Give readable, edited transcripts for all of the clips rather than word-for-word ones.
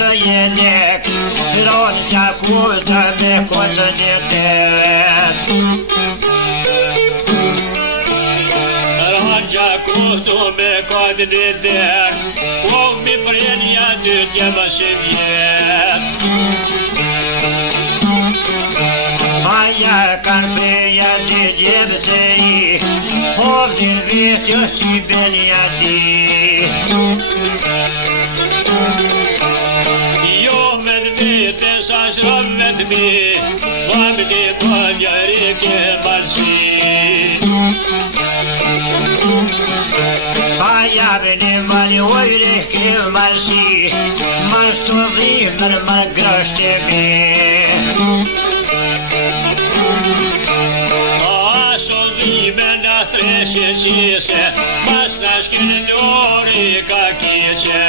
të jelek, Ronë gjakuta me kodën e vet. Ronë gjakutu me kodën e vet, o mi prenja dy djeva shivjet. Aja karpeja të gjebë të i, Hovdin vetjo si benja ti. Jo me në vete sa shrom me të mi, Vam një bënja rike basi. Aja vene mali ojre ke marsi, Mas të dhimër më grasht e mi. Treshe qishe, mas në shkene njori ka kishe.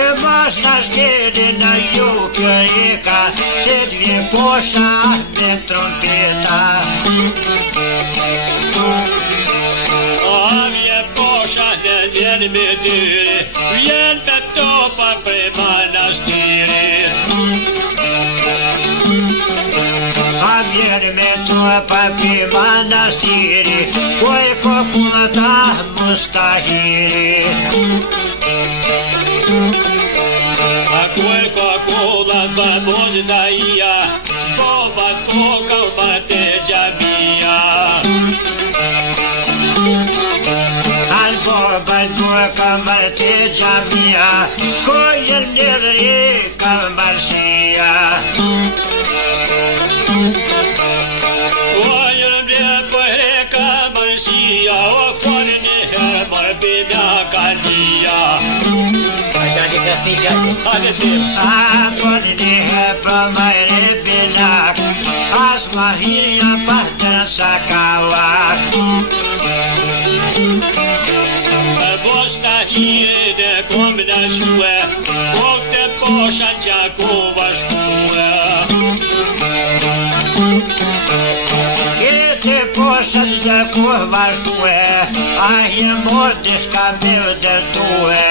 E mas në shkene në jukë e ka, Se dvje posha me trompeta. Vje posha në vjen me dyri, Vjen të topa prej manastiri. Vjen me topa prej manastiri, Koj kokullata mustahiri. Koj kokullat ba muzdaia, Topa toka ba te gjabia. Kamar te jamia, Koyel nevri kamar siya. Koyel nevri kamar siya, O forne hermar bina kania. Forne hermar bina, Asmahia pahtan sakawak. Hire dhe kom në shkue, O të posha gjakova shkue. E të posha gjakova shkue, A je mor dhe shka me dërtue.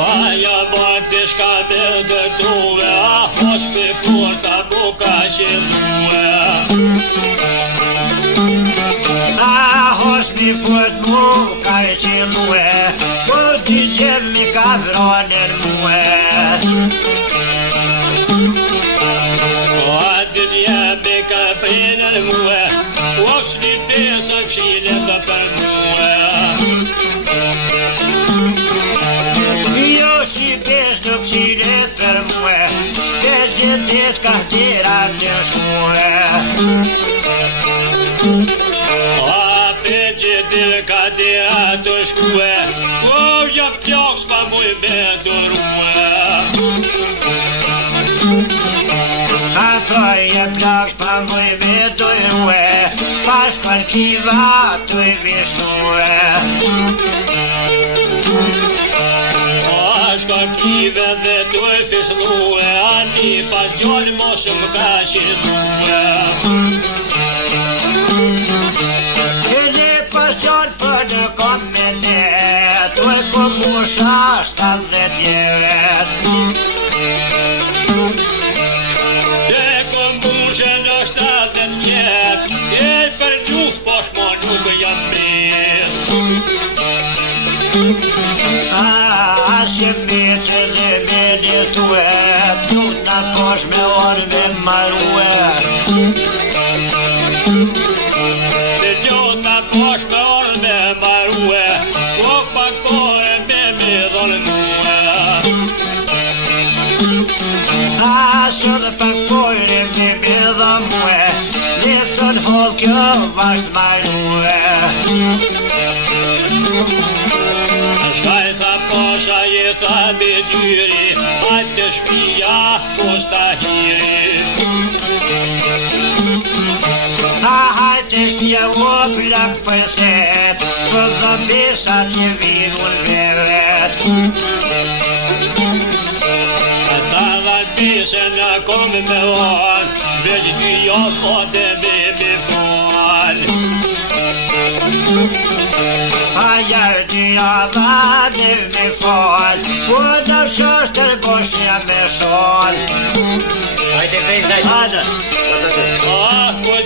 A je mor dhe shka me dërtue, A hos për furta buka shilue. Mi fort mu ka e qilue, Po t'i gjemi ka vronin mue. O atë gjemi ka prinën mue, O shni pesë fshile dhe për mue. Jo shni pesë dhe fshile për mue, Të gjithet ka tira të shkue. Ka dira të shkue, O jap pjaks pa muj me dërue. Ato jap pjaks pa muj me dërue, Pas kër kiva të i vishnue. Pas kër kive dhe të i vishnue, Ani pa gjallë mosë më ka shidue. Për në kom me net, Tu e kom musha 70 jet. Te kom mushe në 70 jet, E për gjuh posh mo nuk jam met. Ashe mete dhe me njëtue, Nuk në posh me orë me marue. Ashe pak pojnë me bedha mue, Letën hol kjo vasht marue. Shkaj tha posha jeta me dyri, Atë shpia posta hiri. Hajtë shpia o plak përset, Për dhe besa që virun veret. Se në kom me on, Veli ty jo thote me fal. Hajërti avade me fal, po në qështër boshja me sol. Hajde fejzaj. Hajde. Po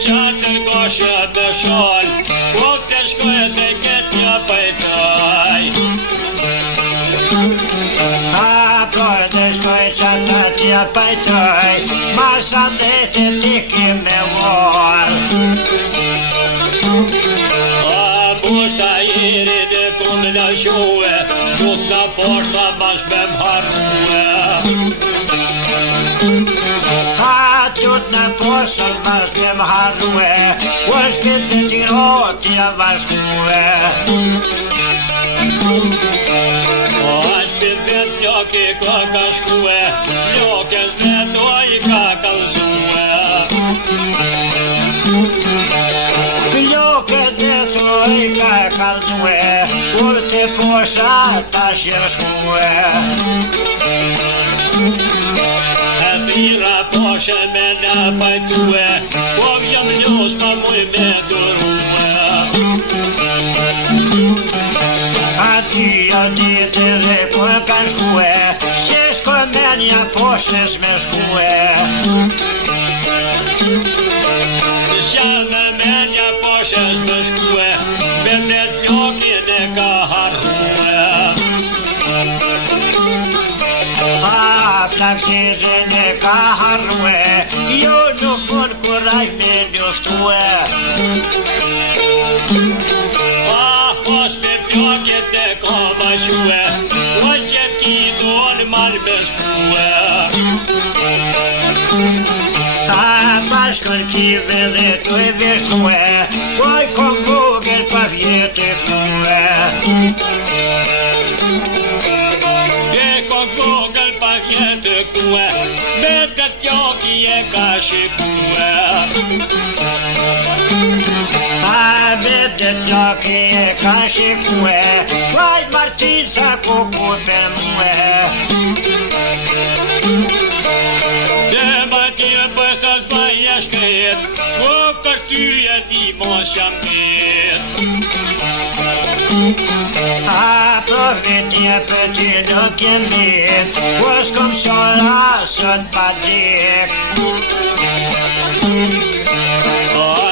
qatër boshja me sol, po të shkojë të këtë një pajtaj. Po të shkojë që të tja pajtaj, ma sa dhe të tiki me vol. Bushta jiri dhe kumë në shuë, Qut në poshta bash me m'harruë. Qut në poshta bash me m'harruë, Uës këtë tirotja bashkuë. Ashtë për vetë njoki ka shkuë, Njokës dhe doj ka kalzuë. Njokës dhe doj ka kalzuë, Kur të posha ta shkuë. E thira poshe me në pajtue, Po jam njës ma muj me duruë. Atia ditë dhe kur ka shkuë, Se shko menja poshes me shkuë. Shame menja poshes me shkuë, Me vetë njokin e ka harruë. Plakësirën e ka harruë, Jo nuk mund kuraj me luftuë. Pos me pjoket e ka ma shuë, Po qëtë ki donë marrë me shkuë. Bashkër kive dhe të e veshtuë, Oj kom vogër pa vjetë e kuë. Vogël pa vjetë kuë, Me të pjoki e ka shikue. Me të pjoki e ka shikue, Vaj Martica kuku për muë. Dhe Martina për thës vaj e shkret, Po për ty e di mos jam ketë. Profetje për ty nuk jem lit, Po s'kom qora sot pa dik.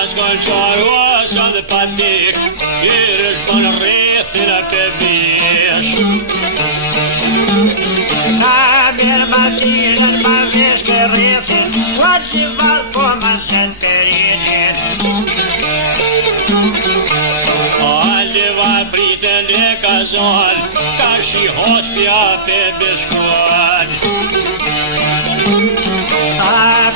Shkon qaro sot pa dik, Irës për rrethin e për bish. Mirë Martinën ma vesh për rrethin, Po t'i val po ma sen për jetin. Aliva pritën e ka zonë, Ka shi hospja për bishkuan.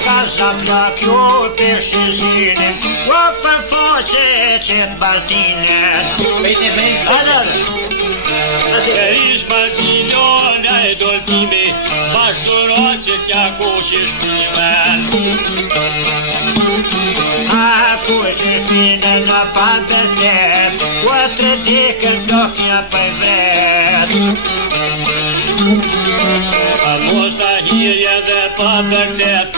Ka sa plak jo për shizinin, Po për foqe që të Martinën. Fejte fejzaj. E ish Martinion e doltimi, Bashturo që t'ja kush i shpimen. Ku që shpine në pandërtet, Po të dikër dokja për vetë. Mos ta hirje dhe pa bërtet,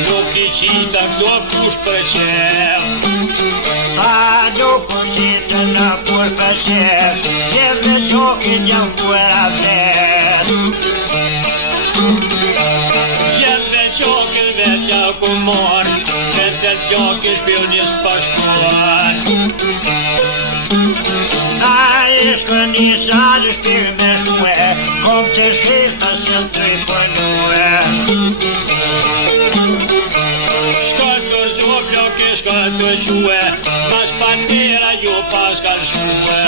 Nuk i qita këto kush për qef. Nuk u qitë në kush për qef, Gjev në qokin jam kuera vet. Gjev me qokin vetja ku mor, Vetë qokin shpionis pashkuan. Ishkë një salë shpirë me shkue, Kom të shkirë të sëllë të i përnue. Shkëtër zovlo ke shkëtër shue, Mas pandera ju pas ka shue.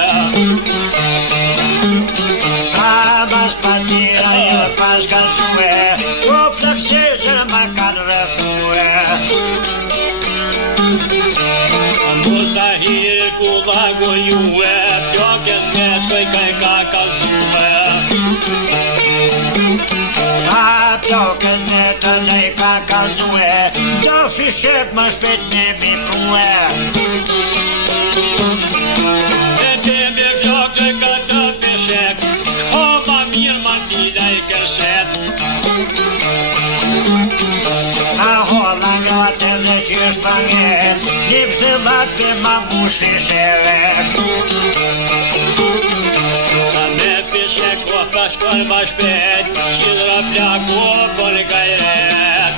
Mas pandera ju pas ka shue, Po plëksishër ma kanë rëfue. Mos ta hirë ku dhago juve, Pjoken me shkoj ka kalzue. Pjoken me të nej ka kalzue, Do fishet më shpet me bipue. E te me pjoken ka të fishet, O ma mirë Martina i kërset. Holla ngatë dhe qysh panget, Lipë të vatë ma bushi shevet. shkon ma shpet, qindra plaku për gajret.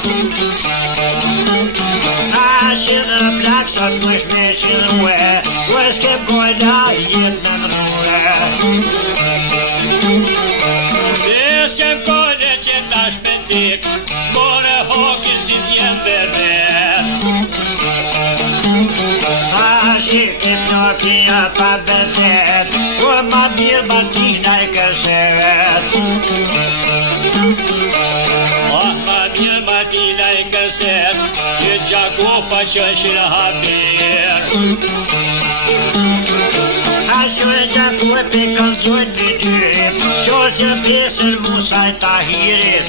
Qindra plak sot më shme qindrue, u e s'ke golla jetë në mrue. E s'kem kone që ta shpendik, more hokin që t'jem bebet. Shiftim notia pa betet, u ma mirë matina i këseret. Ma mirë matina i këset, që gjakopa që shirë habir. Ashtu e gjakopi kanë gjojnë për dyrim, qo që pesën Musaj Tahirit.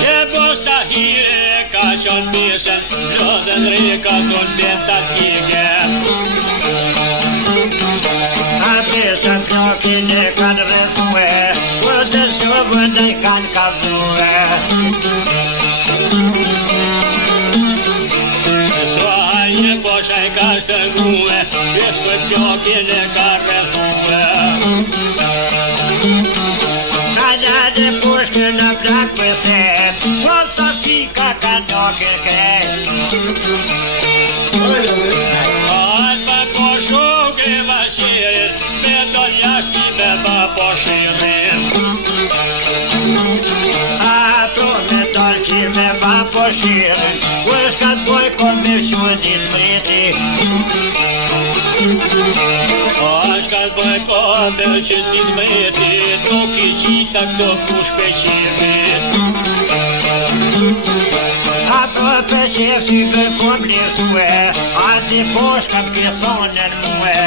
Që bos Tahire ka qënë pesën, lodën reka ton benta t'kike. A pesën pjokin e kanë rëthue, u të sëvën e kanë kazue. Soalje posha i ka shtëngue, pesë pjokin e ka rëthue. Dhe poshtë në plak për thep, por të shika ka njoke krejt. Alba po shukri vashirit, me do jashti me ba po shirin. Ato me dalki me ba po shirin, u e shka t'boj kon me qëndit mriti. Ashka t'boj kon me qëndit mriti, nuk i qita këto kush peshimit. Ato për qefti për kon lirtue, ati poshka t'ke thonën muë.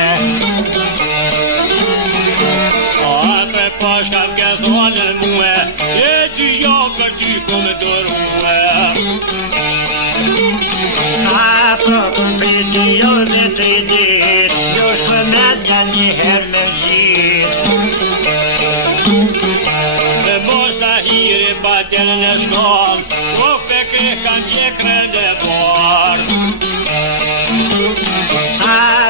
Atë poshka m'ke thonën muë, e dy jo për dy këmë dërue. Ato për piti jo dhe të dit, jo shpëmet nga njëherë me gjit. Me mos Tahiri batel në shkoll, o pe kreka njekren e bord.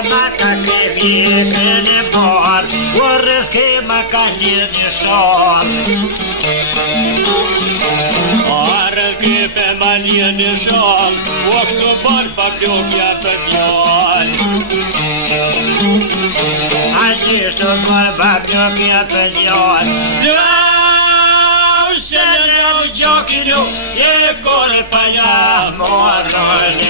Ma ka krevi e krene bord, o rëzke ma ka lidh një shon. Rëzke ma lidh një shon, o kështu bon pa plokja për djall. A qishtu bon pa plokja për djall. Se në gjokinu, e kore pa ja morë në